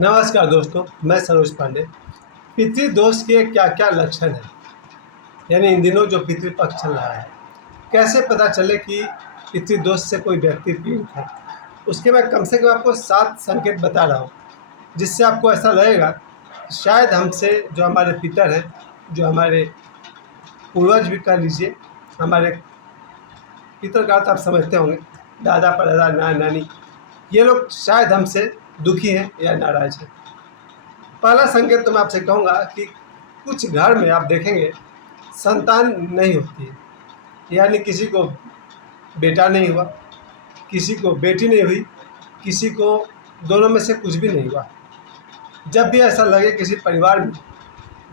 नमस्कार दोस्तों, मैं सरोज पांडे। पितृदोष के क्या क्या लक्षण हैं, यानी इन दिनों जो पितृपक्ष चल रहा है, कैसे पता चले कि पितृदोष से कोई व्यक्ति पीड़ित है। उसके मैं कम से कम आपको 7 संकेत बता रहा हूँ, जिससे आपको ऐसा लगेगा कि शायद हमसे जो हमारे पितर हैं, जो हमारे पूर्वज भी कह लीजिए, हमारे पितर का अर्थ आप समझते होंगे, दादा परदादा नाना नानी, ये लोग शायद हमसे दुखी हैं या नाराज हैं। पहला संकेत तो मैं आपसे कहूँगा कि कुछ घर में आप देखेंगे संतान नहीं होती है, यानी किसी को बेटा नहीं हुआ, किसी को बेटी नहीं हुई, किसी को दोनों में से कुछ भी नहीं हुआ। जब भी ऐसा लगे किसी परिवार में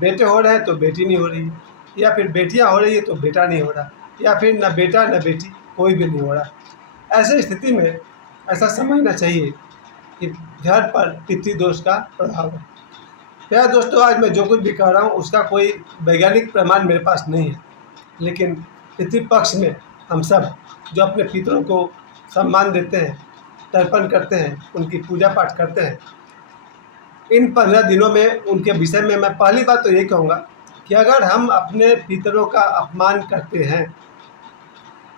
बेटे हो रहे हैं तो बेटी नहीं हो रही है, या फिर बेटियां हो रही है तो बेटा नहीं हो रहा, या फिर न बेटा न बेटी कोई भी नहीं हो रहा, ऐसी स्थिति में ऐसा समझना चाहिए कि घर पर पितृदोष का प्रभाव है। प्यारे दोस्तों, आज मैं जो कुछ भी कह रहा हूँ उसका कोई वैज्ञानिक प्रमाण मेरे पास नहीं है, लेकिन पितृपक्ष में हम सब जो अपने पितरों को सम्मान देते हैं, तर्पण करते हैं, उनकी पूजा पाठ करते हैं, इन 15 दिनों में उनके विषय में मैं पहली बात तो ये कहूँगा कि अगर हम अपने पितरों का अपमान करते हैं,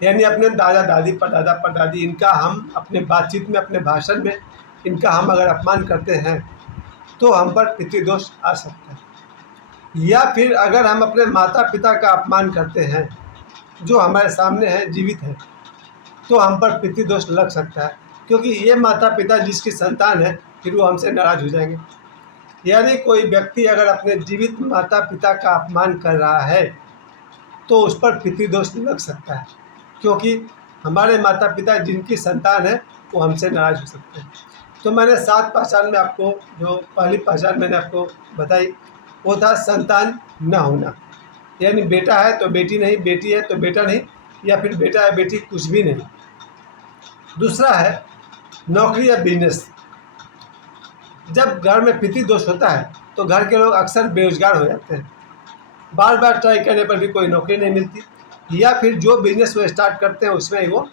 यानी अपने दादा दादी परदादा परदादी, इनका हम अपने बातचीत में, अपने भाषण में इनका हम अगर अपमान करते हैं तो हम पर पितृदोष आ सकता है। या फिर अगर हम अपने माता पिता का अपमान करते हैं जो हमारे सामने हैं, जीवित हैं, तो हम पर पितृदोष लग सकता है, क्योंकि ये माता पिता जिसकी संतान है फिर वो हमसे नाराज हो जाएंगे। यानी कोई व्यक्ति अगर अपने जीवित माता पिता का अपमान कर रहा है तो उस पर पितृदोष लग सकता है, क्योंकि हमारे माता पिता जिनकी संतान है वो हमसे नाराज हो सकते हैं। तो मैंने 7 पहचान में आपको, जो पहली पहचान मैंने आपको बताई वो था संतान न होना, यानी बेटा है तो बेटी नहीं, बेटी है तो बेटा नहीं, या फिर बेटा है बेटी कुछ भी नहीं। दूसरा है नौकरी या बिजनेस। जब घर में पितृदोष होता है तो घर के लोग अक्सर बेरोजगार हो जाते हैं, बार बार ट्राई करने पर भी कोई नौकरी नहीं मिलती, या फिर जो बिजनेस वो स्टार्ट करते हैं उसमें वो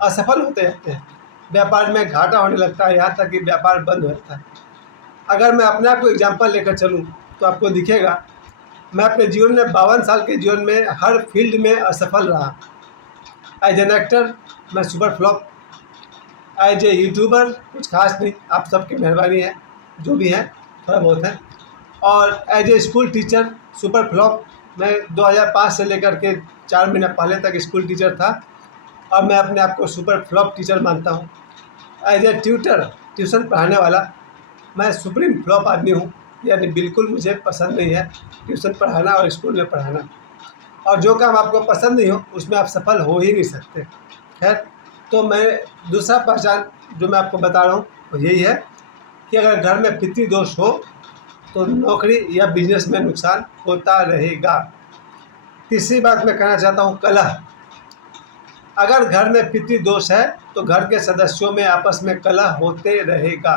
असफल होते रहते हैं, व्यापार में घाटा होने लगता है, यहाँ तक कि व्यापार बंद हो जाता है। अगर मैं अपने आप को एग्जाम्पल लेकर चलूँ तो आपको दिखेगा, मैं अपने जीवन में 52 साल के जीवन में हर फील्ड में असफल रहा। एज एन एक्टर मैं super flop, as a YouTuber कुछ खास नहीं, आप सबकी मेहरबानी है, जो भी है थोड़ा बहुत है, और as a school teacher super flop. मैं 2005 से लेकर के 4 महीना पहले तक स्कूल टीचर था और मैं अपने आप को सुपर फ्लॉप टीचर मानता हूँ। एज ए ट्यूटर, ट्यूशन पढ़ाने वाला, मैं सुप्रीम फ्लॉप आदमी हूँ, यानी बिल्कुल मुझे पसंद नहीं है ट्यूशन पढ़ाना और स्कूल में पढ़ाना, और जो काम आपको पसंद नहीं हो उसमें आप सफल हो ही नहीं सकते। खैर, तो मैं दूसरा पहचान जो मैं आपको बता रहा हूँ वो यही है कि अगर घर में पितृदोष हो तो नौकरी या बिजनेस में नुकसान होता रहेगा। तीसरी बात मैं कहना चाहता हूँ कलह। अगर घर में पितृदोष है तो घर के सदस्यों में आपस में कलह होते रहेगा।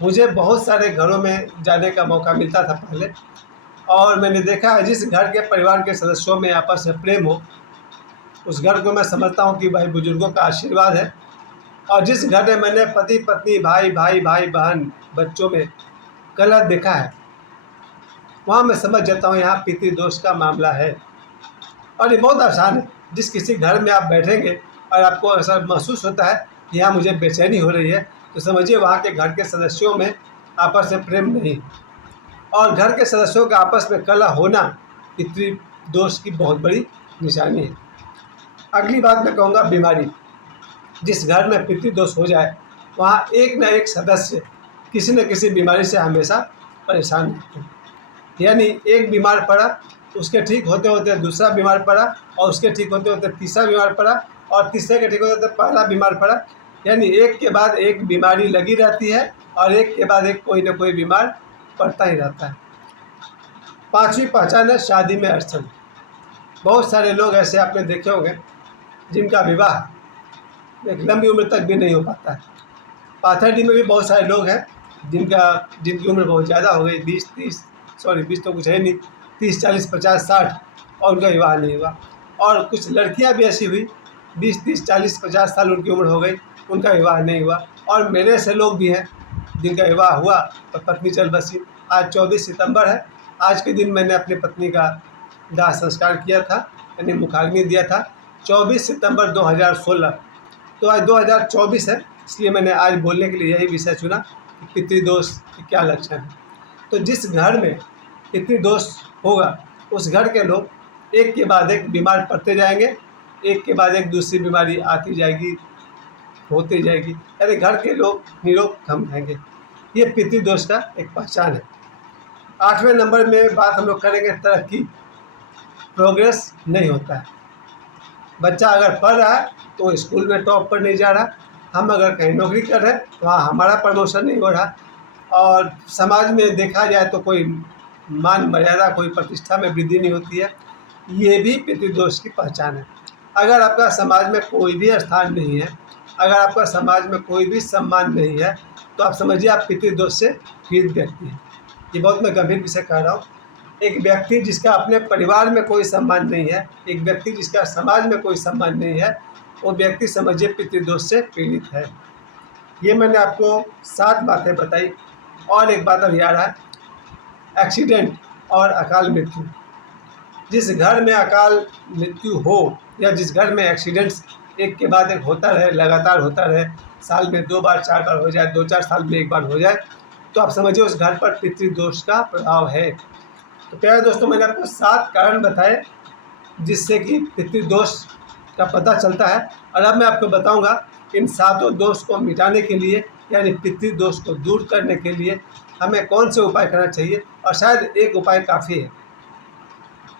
मुझे बहुत सारे घरों में जाने का मौका मिलता था पहले, और मैंने देखा है जिस घर के परिवार के सदस्यों में आपस में प्रेम हो उस घर को मैं समझता हूँ कि भाई बुजुर्गों का आशीर्वाद है, और जिस घर में मैंने पति पत्नी, भाई भाई, भाई बहन, बच्चों में कलह देखा है वहाँ मैं समझ जाता हूँ यहाँ पितृदोष का मामला है। और ये बहुत आसान है, जिस किसी घर में आप बैठेंगे और आपको ऐसा महसूस होता है कि यहाँ मुझे बेचैनी हो रही है, तो समझिए वहाँ के घर के सदस्यों में आपस में प्रेम नहीं। और घर के सदस्यों का आपस में कलह होना पितृदोष की बहुत बड़ी निशानी है। अगली बात मैं कहूँगा बीमारी। जिस घर में पितृदोष हो जाए वहाँ एक न एक सदस्य किसी न किसी बीमारी से हमेशा परेशान रहते हैं, यानी एक बीमार पड़ा, उसके ठीक होते होते दूसरा बीमार पड़ा, और उसके ठीक होते होते तीसरा बीमार पड़ा, और तीसरे के ठीक होते होते पहला बीमार पड़ा, यानी एक के बाद एक बीमारी लगी रहती है और एक के बाद एक कोई न कोई बीमार पड़ता ही रहता है। पांचवी पहचान है शादी में अड़चन। बहुत सारे लोग ऐसे आपने देखे होंगे जिनका विवाह एक लंबी उम्र तक भी नहीं हो पाता है। पाथरडी में भी बहुत सारे लोग हैं जिनकी उम्र बहुत ज़्यादा हो गई, 20 तो कुछ है नहीं, 30 40 50 60, और उनका विवाह नहीं हुआ। और कुछ लड़कियां भी ऐसी हुई 20 30 40 50 साल उनकी उम्र हो गई, उनका विवाह नहीं हुआ। और मेरे से लोग भी हैं जिनका विवाह हुआ तो पत्नी चल बसी। आज 24 सितंबर है। आज के दिन मैंने अपनी पत्नी का दाह संस्कार किया था, यानी मुखाग्नि दिया था 24 सितंबर 2016। तो आज 2024 है, इसलिए मैंने आज बोलने के लिए यही विषय चुना कि पितृदोष के क्या लक्षण हैं। तो जिस घर में पितृदोष होगा उस घर के लोग एक के बाद एक बीमार पड़ते जाएंगे, एक के बाद एक दूसरी बीमारी आती जाएगी, होती जाएगी, यानी घर के लोग निरोग कम रहेंगे। ये पितृदोष का एक पहचान है। 8वें नंबर में बात हम लोग करेंगे तरक्की, प्रोग्रेस नहीं होता है। बच्चा अगर पढ़ रहा है तो स्कूल में टॉप पर नहीं जा रहा, हम अगर कहीं नौकरी कर रहे हैं तो वहाँ हमारा प्रमोशन नहीं हो रहा, और समाज में देखा जाए तो कोई मान मर्यादा, कोई प्रतिष्ठा में वृद्धि नहीं होती है। ये भी पितृदोष की पहचान है। अगर आपका समाज में कोई भी स्थान नहीं है, अगर आपका समाज में कोई भी सम्मान नहीं है, तो आप समझिए आप पितृदोष से पीड़ित व्यक्ति हैं। ये बहुत मैं गंभीर विषय कह रहा हूँ। एक व्यक्ति जिसका अपने परिवार में कोई सम्मान नहीं है, एक व्यक्ति जिसका समाज में कोई सम्मान नहीं है, वो व्यक्ति समझिए पितृदोष से पीड़ित है। ये मैंने आपको 7 बातें बताई, और एक बात अभी आ रहा है, एक्सीडेंट और अकाल मृत्यु। जिस घर में अकाल मृत्यु हो या जिस घर में एक्सीडेंट्स एक के बाद एक होता रहे, लगातार होता रहे, साल में 2 बार 4 बार हो जाए, 2-4 साल में 1 बार हो जाए, तो आप समझिए उस घर पर पितृदोष का प्रभाव है। तो प्यारे दोस्तों, मैंने आपको 7 कारण बताए जिससे कि पितृदोष का पता चलता है, और अब मैं आपको बताऊंगा इन 7 दोष को मिटाने के लिए, यानी पितृदोष को दूर करने के लिए हमें कौन से उपाय करना चाहिए। और शायद एक उपाय काफ़ी है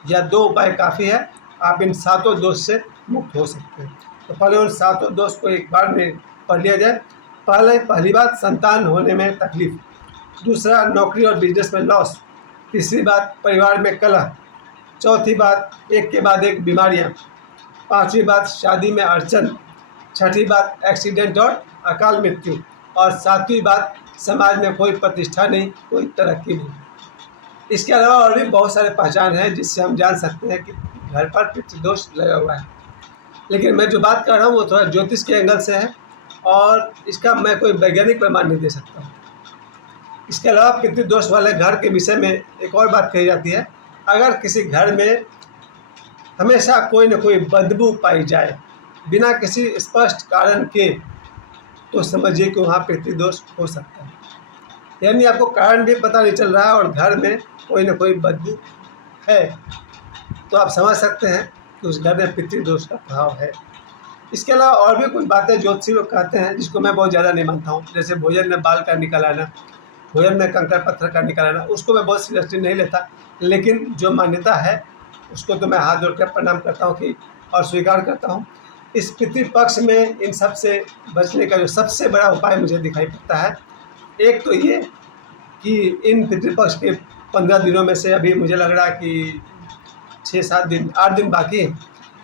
या 2 उपाय काफ़ी है, आप इन 7 दोष से मुक्त हो सकते हैं। तो पहले उन 7 दोष को एक बार में पढ़ लिया जाए। पहली बात, संतान होने में तकलीफ। दूसरा, नौकरी और बिजनेस में लॉस। तीसरी बात, परिवार में कलह। चौथी बात, एक के बाद एक बीमारियां। पांचवी बात, शादी में अड़चन। छठी बात, एक्सीडेंट और अकाल मृत्यु। और सातवीं बात, समाज में कोई प्रतिष्ठा नहीं, कोई तरक्की नहीं। इसके अलावा और भी बहुत सारे पहचान हैं जिससे हम जान सकते हैं कि घर पर पितृदोष लगा हुआ है। लेकिन मैं जो बात कर रहा हूँ वो थोड़ा ज्योतिष के एंगल से है, और इसका मैं कोई वैज्ञानिक प्रमाण नहीं दे सकता हूँ। इसके अलावा पितृदोष वाले घर के विषय में एक और बात कही जाती है, अगर किसी घर में हमेशा कोई न कोई बदबू पाई जाए बिना किसी स्पष्ट कारण के, तो समझिए कि वहाँ पितृदोष हो सकता है। यानी आपको कारण भी पता नहीं चल रहा है और घर में कोई न कोई बदबू है, तो आप समझ सकते हैं कि उस घर में पितृदोष का प्रभाव है। इसके अलावा और भी कुछ बातें ज्योतिषी लोग कहते हैं जिसको मैं बहुत ज़्यादा नहीं मानता हूँ, जैसे भोजन में बाल का निकल आना, भोजन में कंकड़ पत्थर का निकल आना, उसको मैं बहुत सीरियसली नहीं लेता। लेकिन जो मान्यता है उसको तो मैं हाथ जोड़कर प्रणाम करता हूँ कि और स्वीकार करता हूँ। इस पितृपक्ष में इन सब से बचने का जो सबसे बड़ा उपाय मुझे दिखाई पड़ता है, एक तो ये कि इन पितृपक्ष के 15 दिनों में से अभी मुझे लग रहा है कि 6-7 दिन, 8 दिन बाकी हैं।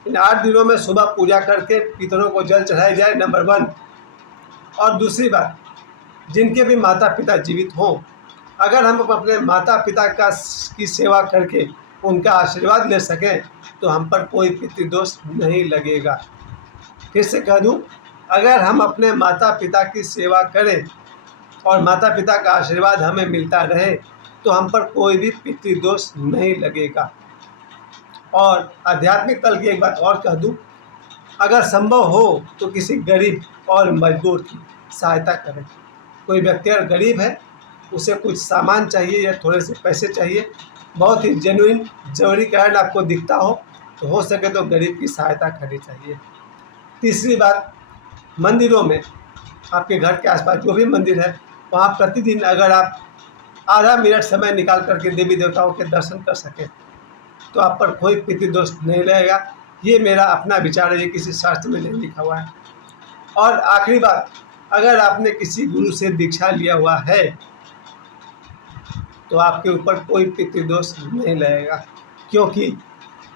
इन 8 दिनों में सुबह पूजा करके पितरों को जल चढ़ाया जाए, नंबर 1। और दूसरी बात, जिनके भी माता पिता जीवित हों, अगर हम अपने माता पिता की सेवा करके उनका आशीर्वाद ले सकें तो हम पर कोई पितृदोष नहीं लगेगा। फिर से कह दूं, अगर हम अपने माता पिता की सेवा करें और माता पिता का आशीर्वाद हमें मिलता रहे तो हम पर कोई भी पितृदोष नहीं लगेगा। और आध्यात्मिक तल की एक बात और कह दूं, अगर संभव हो तो किसी गरीब और मजबूर की सहायता करें। कोई व्यक्ति अगर गरीब है, उसे कुछ सामान चाहिए या थोड़े से पैसे चाहिए, बहुत ही जेन्युइन जरूरी कारण आपको दिखता हो, तो हो सके तो गरीब की सहायता करनी चाहिए। तीसरी बात, मंदिरों में, आपके घर के आसपास जो भी मंदिर है वहाँ प्रतिदिन अगर आप आधा मिनट समय निकाल करके देवी देवताओं के दर्शन कर सकें तो आप पर कोई पितृदोष नहीं रहेगा। ये मेरा अपना विचार है, ये किसी शास्त्र में नहीं लिखा हुआ है। और आखिरी बात, अगर आपने किसी गुरु से दीक्षा लिया हुआ है तो आपके ऊपर कोई पितृदोष नहीं लगेगा, क्योंकि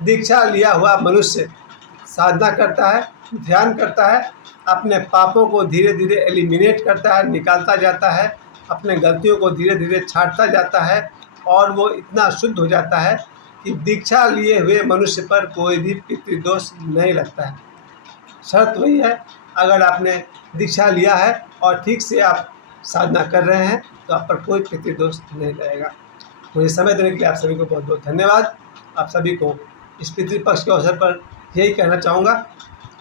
दीक्षा लिया हुआ मनुष्य साधना करता है, ध्यान करता है, अपने पापों को धीरे धीरे एलिमिनेट करता है, निकालता जाता है, अपने गलतियों को धीरे धीरे छांटता जाता है, और वो इतना शुद्ध हो जाता है कि दीक्षा लिए हुए मनुष्य पर कोई भी पितृदोष नहीं लगता है। शर्त वही है, अगर आपने दीक्षा लिया है और ठीक से आप साधना कर रहे हैं तो आप पर कोई पितृदोष नहीं रहेगा। मुझे समय देने के लिए आप सभी को बहुत बहुत धन्यवाद। आप सभी को इस पितृपक्ष के अवसर पर यही कहना चाहूँगा,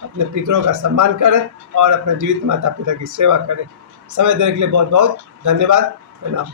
अपने पितरों का सम्मान करें और अपने जीवित माता पिता की सेवा करें। समय देने के लिए बहुत बहुत धन्यवाद। प्रणाम।